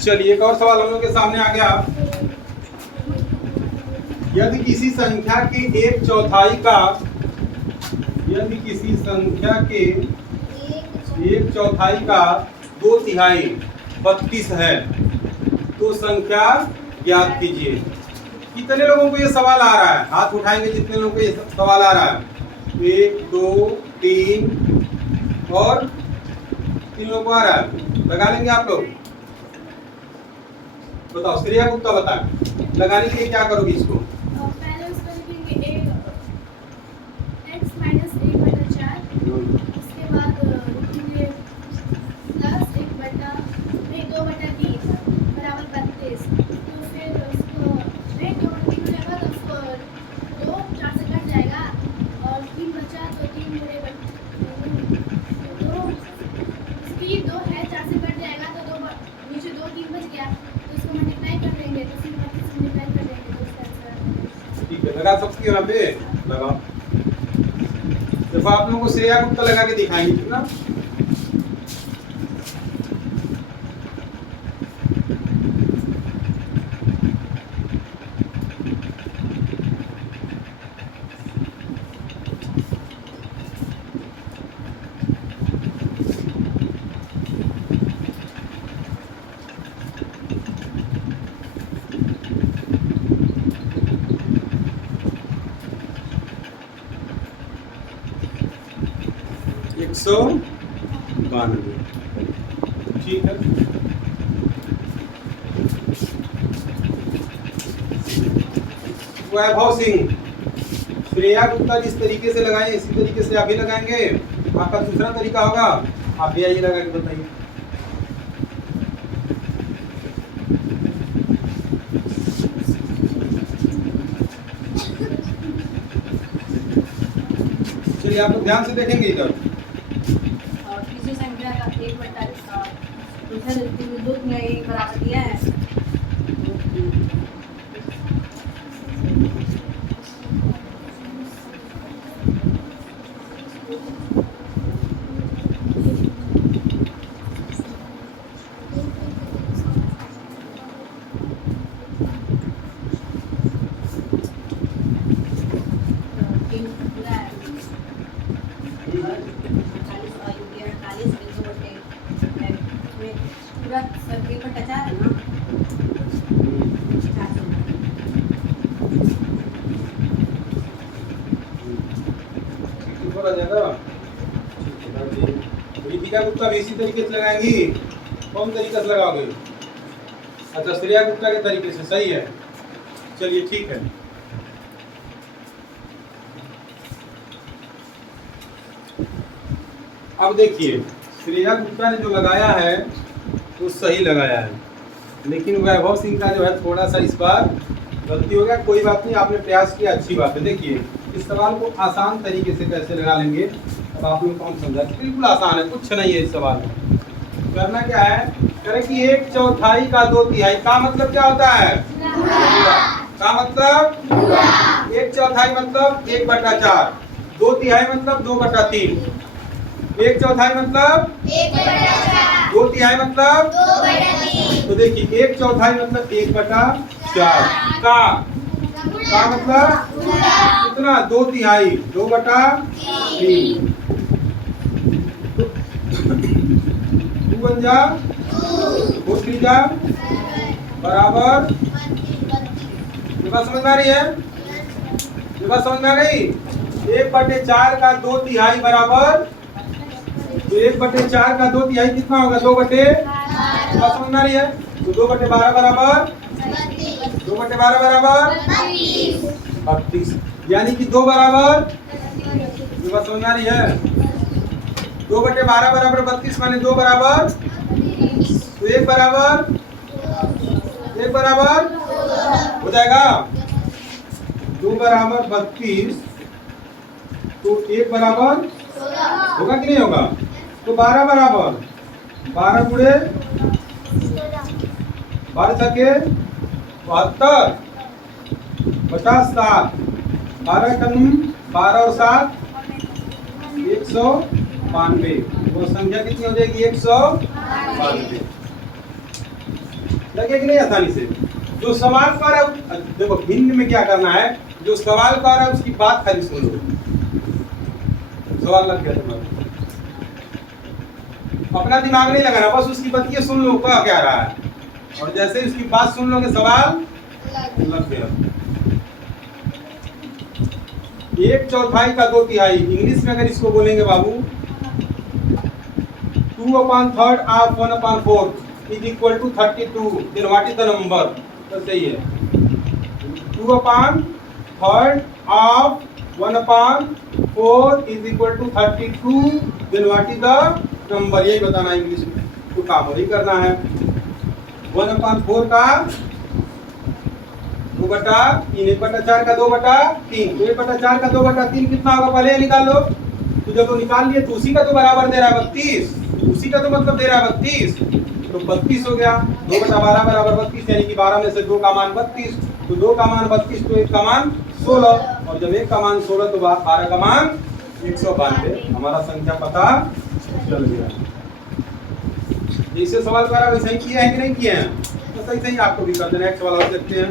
चलिए एक और सवाल हम लोग के सामने आ गया। यदि किसी संख्या के एक चौथाई का यदि किसी संख्या के एक चौथाई का 2/3 32 है तो संख्या ज्ञात कीजिए। कितने लोगों को ये सवाल आ रहा है? हाथ उठाएंगे जितने लोगों को ये सवाल आ रहा है। 1 2 3 और 3 लोगों को आ रहा है। लगा लेंगे आप लोग? बताओ श्रेया गुप्ता बताएं, लगाने के लिए क्या करोगी इसको? पहले उसको लिखेंगे x - 1/4, उसके बाद लिखेंगे प्लस 2/3 बराबर 32। तो फिर उसको 2/3 हो जाएगा, तो उसको 2 4 से कट जाएगा और 3 बचा, तो 3 मुड़े 2, इसकी 2 है 4 से कट जाएगा, तो 2 नीचे 2 3 बच गया, तो उसको मल्टीप्लाई कर देंगे, तो फिर 32 से मल्टीप्लाई कर देंगे, तो उसका आंसर। ठीक है, लगा सकती हो यहाँ पे? लगाओ। देखो आप लोगों को श्रेया गुप्ता लगा के दिखाएंगे कितना। एक 192। ठीक है, वैभव सिंह, श्रेया गुप्ता जिस तरीके से लगाए इसी तरीके से आप भी लगाएंगे। आपका दूसरा तरीका होगा, आप भी आइए लगा के बताइए। चलिए आप लोग ध्यान से देखेंगे इधर। और किसी संख्या का 1/4 दूसरे 2 बराबर दिया है। रितिका गुप्ता भी इसी तरीके से लगाएंगी। कौन तरीके से लगाओगे? अच्छा, श्रेया गुप्ता के तरीके से, सही है। चलिए ठीक है। अब देखिए श्रेया गुप्ता ने जो लगाया है वो सही लगाया है, लेकिन वैभव सिंह का जो है थोड़ा सा इस बार गलती हो गया। कोई बात नहीं, आपने प्रयास किया, अच्छी बात है। देखिए इस सवाल को आसान तरीके से कैसे लगा लेंगे, अब आप लोग कौन समझा? बिल्कुल आसान है, कुछ नहीं है इस सवाल में। करना क्या है, करें कि 1/4 का 2/3 का मतलब क्या होता है? का मतलब 1/4 मतलब 1/4, 2/3 मतलब 2/3, 1/4 मतलब 2/3 मतलब 2/3। तो देखिए 1/4 मतलब 1/4 का मतलब कितना? 2/3, 2/3। 2 1 जा 2 3 जा बराबर। ये बात समझ में आ रही है? ये बात समझ में आ गई? 1/4 का 2/3 बराबर, तो 1/4 का 2/3 कितना होगा? 2/12। बात समझ में आ रही है? तो 2/12 बराबर 2/12 बराबर 32, यानी कि 2 बराबर। ये बात समझ में आ रही है? 2/12 बराबर 32 माने 2 बराबर, तो 1 बराबर हो जाएगा। 2 बराबर 32, तो 1 बराबर होगा कि नहीं होगा? तो 12 बराबर 12 गुणे 12 सके 72 50 7 12 कम 12 और 7 192। वो संख्या कितनी हो जाएगी? 192। लगे कि नहीं आसानी से। जो सवाल कर रहा है देखो भिन्न में क्या करना है, जो सवाल कर रहा है उसकी बात खाली सुन लो। सवाल लग गया तुम्हारा, अपना दिमाग नहीं लगाना, बस उसकी बतिया सुन लो क्या रहा है, और जैसे ही उसकी बात सुन लोगे सवाल लग गया। 1/4 का 2/3, इंग्लिश में अगर इसको बोलेंगे बाबू 2/3 of 1/4 is equal to 32, then what is the number? तो सही है 2/3 of 1/4 is equal to 32, then what is the number? यही बताना है इंग्लिश में, तो काम वही करना है। 1/4 का 2/3, 1/4 का 2/3, तो 1/4 का 2/3 कितना होगा पहले निकाल लो। तो जब वो निकाल लिए तो उसी का तो बराबर दे रहा है 32, उसी का तो मतलब दे रहा है 32, तो 32 हो गया। 2/12 बराबर 32, यानी कि 12 में से 2 का मान 32, तो 2 का मान 32 तो 1 का मान 16, और जब 1 का मान 16 तो 12 का मान 192। हमारा संख्या पता चल गया। जैसे सवाल करा वैसे ही किया है कि नहीं किया है? तो सही आपको भी कर देना। नेक्स्ट सवाल और देखते हैं।